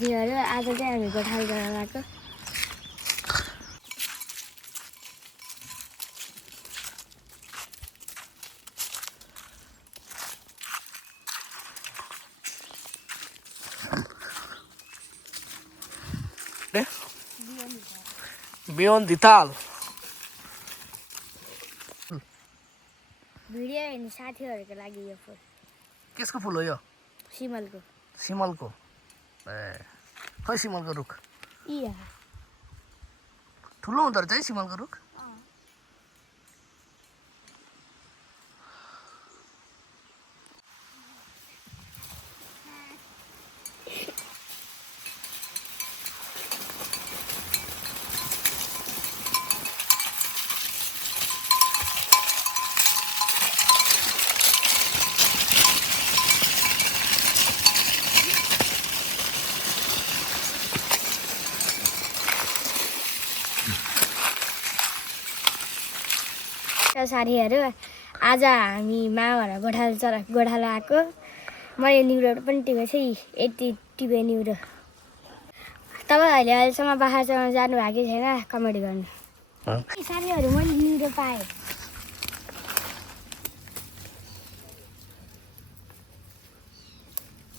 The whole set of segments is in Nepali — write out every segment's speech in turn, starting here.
आज चाहिँ हामी गोठालो गर्न गएको बियोन धिताल भिडियो हेर्ने साथीहरूको लागि यो फुल केसको फुल हो यो सिमलको सिमलको ए खै सिमलको रुख इया ठुलो हुँदो रहेछ है सिमलको रुख साथीहरू आज हामी मामाबाट गोठालो आएको मैले न्युरो पनि टिपेको छु यति टिपे न्युरो तपाईँ अहिलेसम्म बाख्रा चराउन जानु भएको छैन कमेन्ट गर्नु साथीहरू मैले न्युरो पाएँ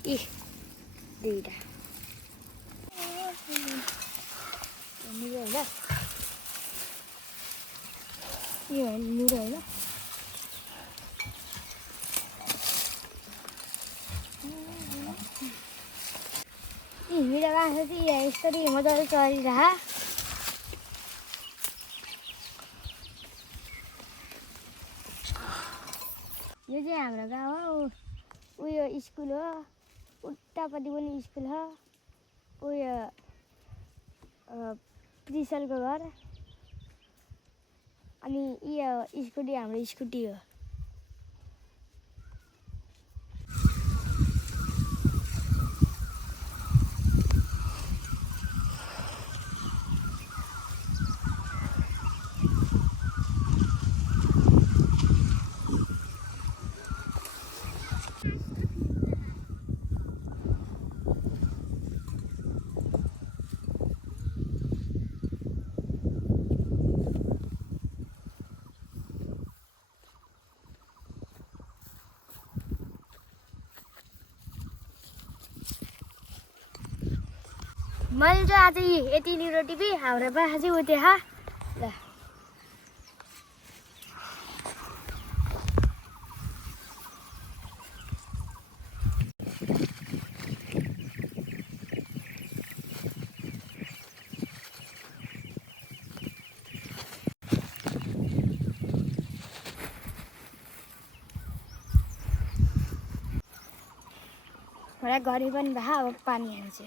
इ दुईटा न्युरो होइन यो न्युरो होइन भिडियो बाख्रा चाहिँ यसरी मजाले चलिरह यो चाहिँ हाम्रो गाउँ हो उयो स्कुल हो उतापट्टि पनि स्कुल हो उयो प्रिसलको घर अनि यो स्कुटी हाम्रो स्कुटी हो मैले चाहिँ आज यति न्युरो टिपी हाम्रो बाख्रा चाहिँ उते ल मलाई घरि पनि भए अब पानी हाल्छ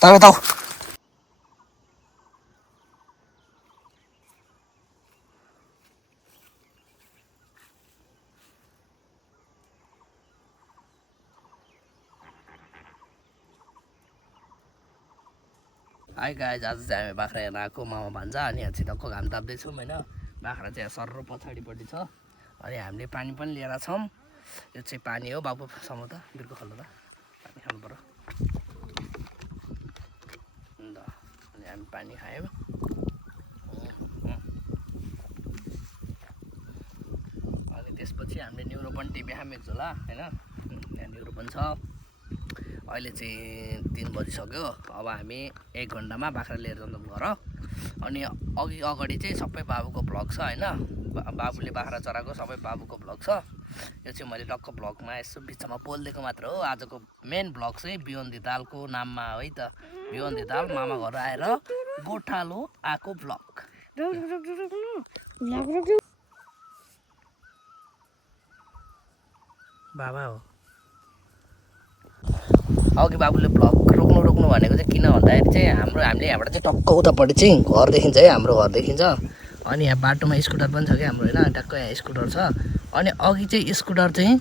ताऊ हाई गाइज आज चाहिँ हामी बाख्रा हेर्न आएको मामा भन्छ अनि यहाँ छिटक्क घाम ताप्दैछौँ होइन बाख्रा चाहिँ सर्र पछाडिपट्टि छ अनि हामीले पानी पनि लिएर छौँ यो चाहिँ पानी हो बाबुसम्म त बिर्को खोल्नु त पानी खानु पर्यो अन्त अनि हामी पानी खायौँ अनि त्यसपछि हामीले न्युरो पनि टिप्यौँ एक झोला होइन यहाँ न्युरो पनि छ अहिले चाहिँ 3 बजिसक्यो अब हामी 1 घन्टामा बाख्रा लिएर जान्छौँ घर अनि अगाडि चाहिँ सबै बाबुको भ्लग छ होइन बाबुले बाख्रा चराको सबै बाबुको भ्लग छ यो चाहिँ मैले टक्क भ्लगमा यसो बिचमा बोलिदिएको मात्र हो आजको मेन भ्लग चाहिँ बियोन धितालको नाममा है त बियोन धिताल मामा घर आएर गोठालो आएको भ्लग रुक रुक रुक रुक रुक रुक रुक बाबा हो अघि बाबुले भ्लग रोक्नु भनेको चाहिँ किन भन्दाखेरि चाहिँ हामीले यहाँबाट चाहिँ टक्क उतापट्टि चाहिँ घर देखिन्छ है हाम्रो घर देखिन्छ अनि यहाँ बाटोमा स्कुटर पनि छ कि हाम्रो होइन टक्क यहाँ स्कुटर छ अनि अघि चाहिँ स्कुटर चाहिँ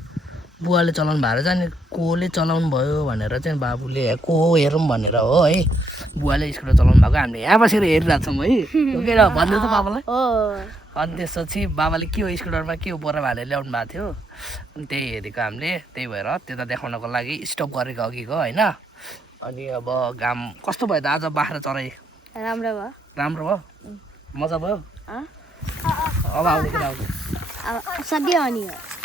बुवाले चलाउनु भएको छ अनि कोले चलाउनु भयो भनेर चाहिँ बाबुले को हेरौँ भनेर हो है बुवाले स्कुटर चलाउनु भएको हामीले यहाँ बसेर हेरिरहेको छौँ है के भन्नु त बाबालाई हो अनि त्यसपछि बाबाले के हो स्कुटरमा के हो बोरा भाले ल्याउनु भएको थियो अनि त्यही हेरेको हामीले त्यही भएर त्यता देखाउनको लागि स्टप गरेको अघिको होइन अनि अब घाम कस्तो भयो त आज बाख्रा चराइ राम्रो भयो राम्रो भयो मजा भयो अब आउने कुरा आउने अब सधैँ आउने हो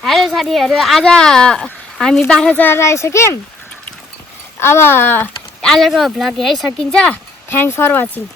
हेलो साथीहरू आज हामी बाख्रा चराएर आइसक्यौँ अब आजको भ्लग यहीँ सकिन्छ थ्याङ्क्स फर वाचिङ